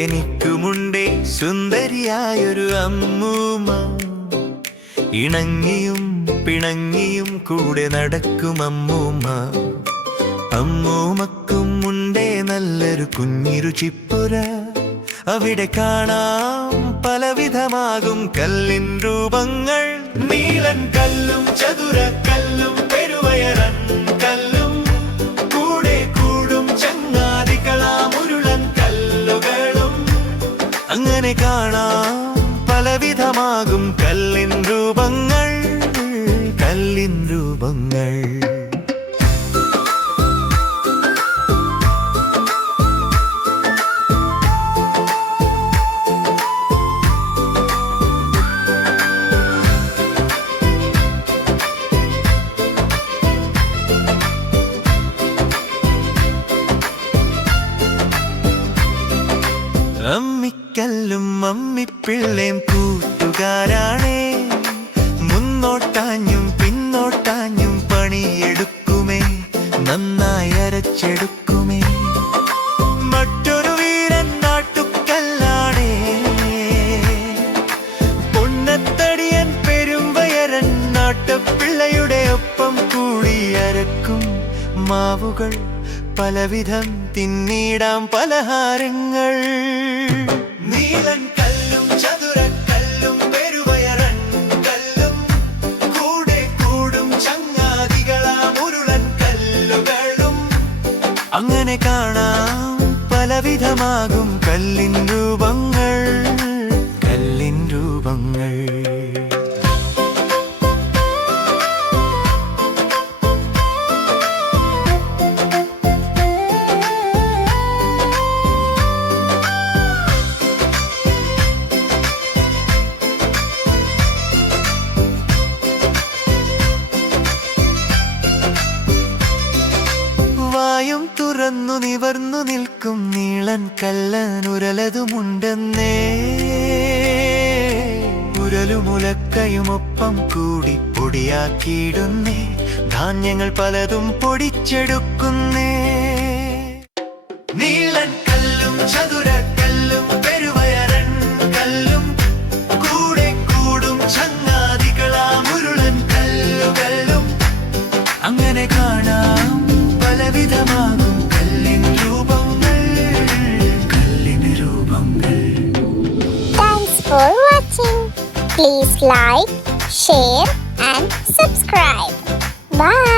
എനിക്കുമുണ്ടേ സുന്ദരിയായൊരു അമ്മൂമ്മ, ഇണങ്ങിയും പിണങ്ങിയും കൂടെ നടക്കും അമ്മൂമ്മ. അമ്മൂമ്മക്കും ഉണ്ടേ നല്ലൊരു കുഞ്ഞിരുചിപ്പുര, അവിടെ കാണാം പലവിധമാകും കല്ലിൻ രൂപങ്ങൾ. നീലൻ കല്ലും ചതുരക്കല്ലും പെരുവയറൻ കല്ലും കൂടെ കൂടും ചങ്ങാതികളാം ഉരുളൻ കല്ലുകളും. അങ്ങനെ കാണാം പലവിധമാകും കല്ലിൻ രൂപങ്ങൾ, കല്ലിൻ രൂപങ്ങൾ. അമ്മിക്കല്ലും അമ്മിപ്പിള്ളേം കൂട്ടുകാരാണേ, മുന്നോട്ടാഞ്ഞും പിന്നോട്ടാഞ്ഞും പണിയെടുക്കുമേ, നന്നായി അരച്ചെടുക്കുമേ. മറ്റൊരു വീരൻ നാട്ടുകല്ലാണേ, പൊന്നത്തടിയൻ പെരുവയറൻ നാട്ടുപിള്ളയുടെ ഒപ്പം കൂടി അരക്കും മാവുകൾ, പലവിധം തിന്നിടാം പലഹാരങ്ങൾ. നീലൻ കല്ലും ചതുരക്കല്ലും പെരുവയറൻ കല്ലും കൂടെ കൂടും ചങ്ങാതികളാം ഉരുളൻ കല്ലുകളും. അങ്ങനെ കാണാം പലവിധമാകും കല്ലിൻ രൂപങ്ങൾ, കല്ലിൻ രൂപങ്ങൾ. വായും തുറന്നു നിവർന്നു നിൽക്കും നീളൻ കല്ലൻ ഉരലതുമുണ്ടെന്നേ, ഉരലുമുലക്കയുമൊപ്പം കൂടി പൊടിയാക്കിയിടുന്നേ, ധാന്യങ്ങൾ പലതും പൊടിച്ചെടുക്കുന്നേ. നീളൻ കല്ലും ചതുരക്കല്ലും പെരുവയറൻ കല്ലും കൂടെ കൂടും ചങ്ങാതികളാം ഉരുളൻ കല്ലുകളും. അങ്ങനെ കാണാം പലവിധമാകും കല്ലിൻ രൂപങ്ങൾ, കല്ലിൻ രൂപങ്ങൾ. Thanks for watching. Please like, share and subscribe. Bye.